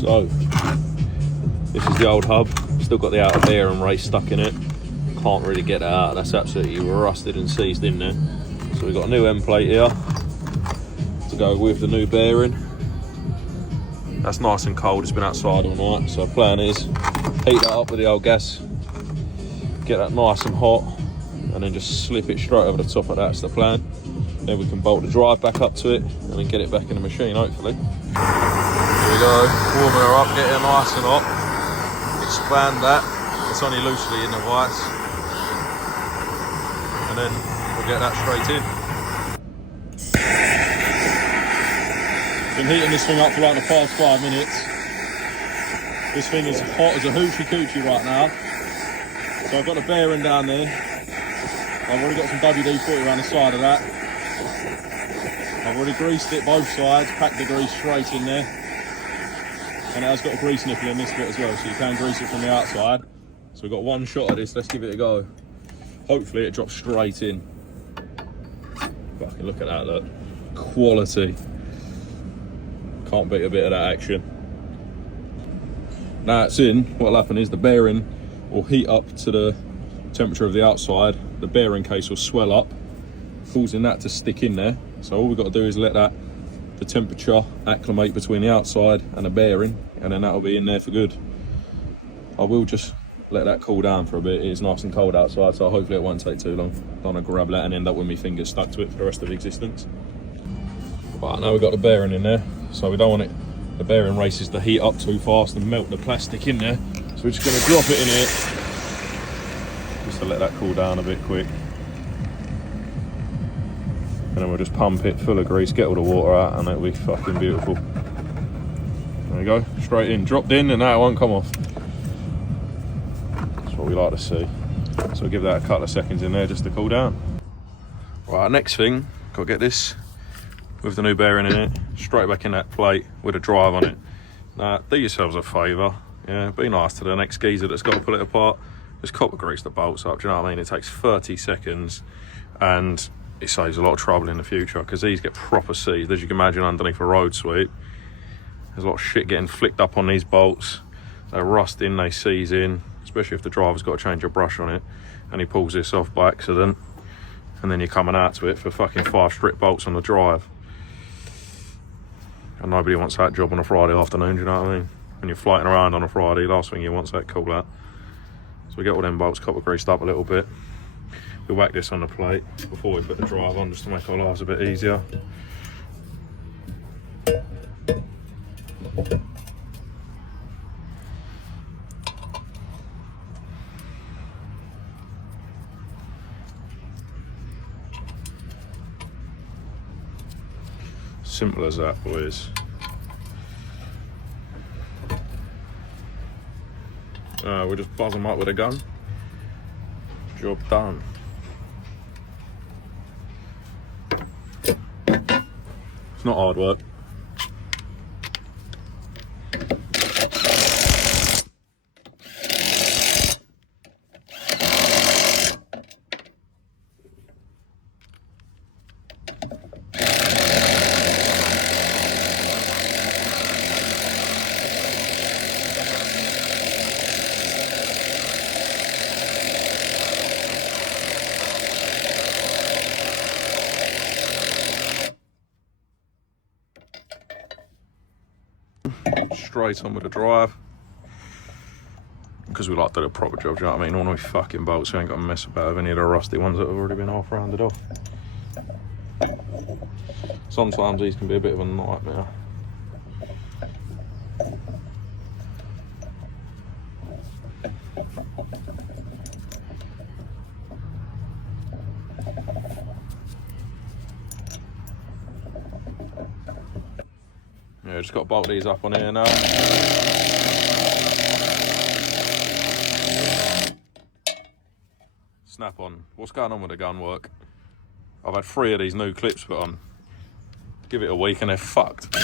So, this is the old hub. Still got the outer bearing race stuck in it. Can't really get that out. That's absolutely rusted and seized in there. So we've got a new end plate here to go with the new bearing. That's nice and cold. It's been outside all night. So the plan is heat that up with the old gas, get that nice and hot, and then just slip it straight over the top of that. That's the plan. Then we can bolt the drive back up to it and then get it back in the machine, hopefully. Here we go, warming her up, getting her nice and hot. Expand that, it's only loosely in the vise. And then we'll get that straight in. Been heating this thing up for like the past 5 minutes. This thing is hot as a hoochie coochie right now. So I've got the bearing down there. I've already got some WD-40 around the side of that. I've already greased it both sides, packed the grease straight in there. And it has got a grease nipple in this bit as well, so you can grease it from the outside. So we've got one shot of this, let's give it a go. Hopefully it drops straight in. Fucking look at that, look. Quality. Can't beat a bit of that action. Now it's in, what'll happen is the bearing will heat up to the temperature of the outside. The bearing case will swell up, causing that to stick in there. So all we've got to do is let the temperature acclimate between the outside and the bearing, and then that'll be in there for good. I will just let that cool down for a bit. It's nice and cold outside, so hopefully it won't take too long. Don't want to grab that and end up with my fingers stuck to it for the rest of existence. Right, now we've got the bearing in there, so we don't want the bearing races to heat up too fast and melt the plastic in there. So we're just going to drop it in here, just to let that cool down a bit quick. And then we'll just pump it full of grease, get all the water out, and it'll be fucking beautiful. There we go, straight in, dropped in, and now it won't come off. That's what we like to see. So we'll give that a couple of seconds in there just to cool down. Right, next thing, got to get this with the new bearing in it, straight back in that plate with a drive on it. Now, do yourselves a favour, yeah, be nice to the next geezer that's got to pull it apart. Just copper grease the bolts up, do you know what I mean? It takes 30 seconds, and it saves a lot of trouble in the future, because these get proper seized, as you can imagine, underneath a road sweep. There's a lot of shit getting flicked up on these bolts. They rust in, they seize in, especially if the driver's got to change a brush on it and he pulls this off by accident, and then you're coming out to it for fucking 5 strip bolts on the drive. And nobody wants that job on a Friday afternoon, do you know what I mean? When you're floating around on a Friday, last thing you want's that cool out. So we get all them bolts copper greased up a little bit. We'll whack this on the plate before we put the drive on, just to make our lives a bit easier. Simple as that, boys. We'll just buzz them up with a gun. Job done. It's not hard work. Straight on with the drive, because we like to do a proper job, do you know what I mean? All these fucking bolts, we ain't got to mess about with any of the rusty ones that have already been half rounded off. Sometimes these can be a bit of a nightmare. Yeah, just got to bolt these up on here now. Snap on. What's going on with the gun work? I've had 3 of these new clips put on. Give it a week and they're fucked.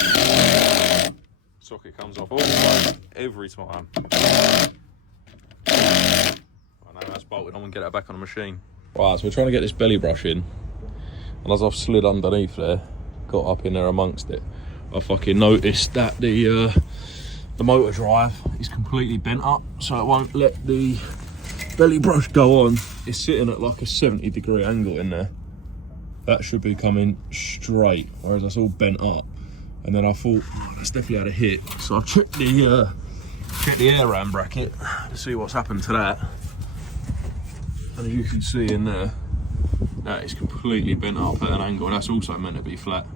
Socket comes off all the time, every time. I know that's bolted on and get that back on the machine. Right, so we're trying to get this belly brush in. And as I've slid underneath there, got up in there amongst it, I fucking noticed that the the motor drive is completely bent up, so it won't let the belly brush go on. It's sitting at like a 70-degree angle in there. That should be coming straight, whereas that's all bent up. And then I thought, oh, that's definitely had a hit. So I checked the air ram bracket to see what's happened to that. And as you can see in there, that is completely bent up at an angle, and that's also meant to be flat.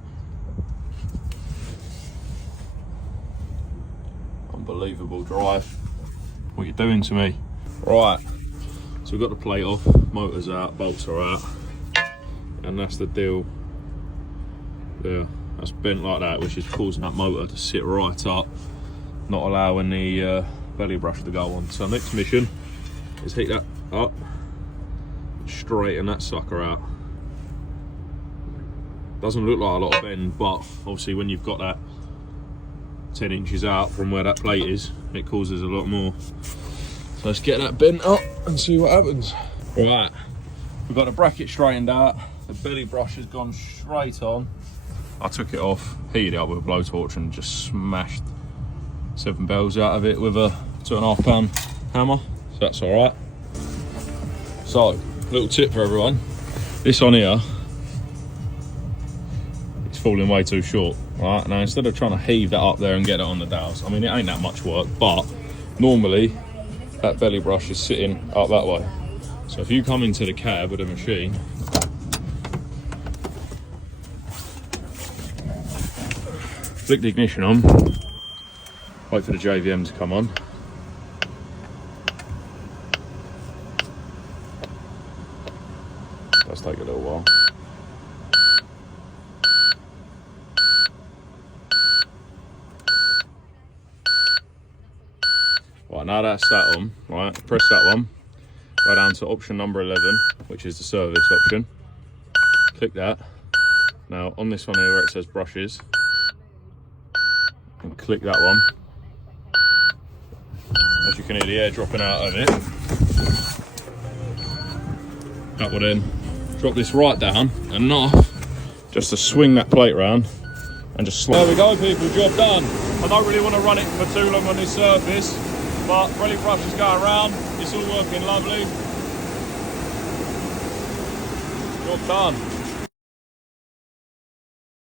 Unbelievable drive. What are you doing to me? Right, so we've got the plate off, motor's out, bolts are out, and that's the deal there. That's bent like that, which is causing that motor to sit right up, not allowing the belly brush to go on. So next mission is heat that up, straighten that sucker out. Doesn't look like a lot of bend, but obviously when you've got that 10 inches out from where that plate is, it causes a lot more. So let's get that bent up and see what happens. Right, we've got the bracket straightened out, the belly brush has gone straight on. I took it off, heated it up with a blowtorch and just smashed 7 bells out of it with a 2.5 pound hammer, so that's all right. So, little tip for everyone, this on here, it's falling way too short. Right, now instead of trying to heave that up there and get it on the dowels, I mean, it ain't that much work, but normally that belly brush is sitting up that way. So if you come into the cab with the machine, flick the ignition on, wait for the JVM to come on. Does take a little while. Right, now that's that on, right, press that one, go down to option number 11, which is the service option. Click that. Now on this one here where it says brushes, and click that one. As you can hear the air dropping out of it. That will then drop this right down enough just to swing that plate round and just slide. There we go people, job done. I don't really want to run it for too long on this surface, but belly brush is going around, it's all working lovely. Job done.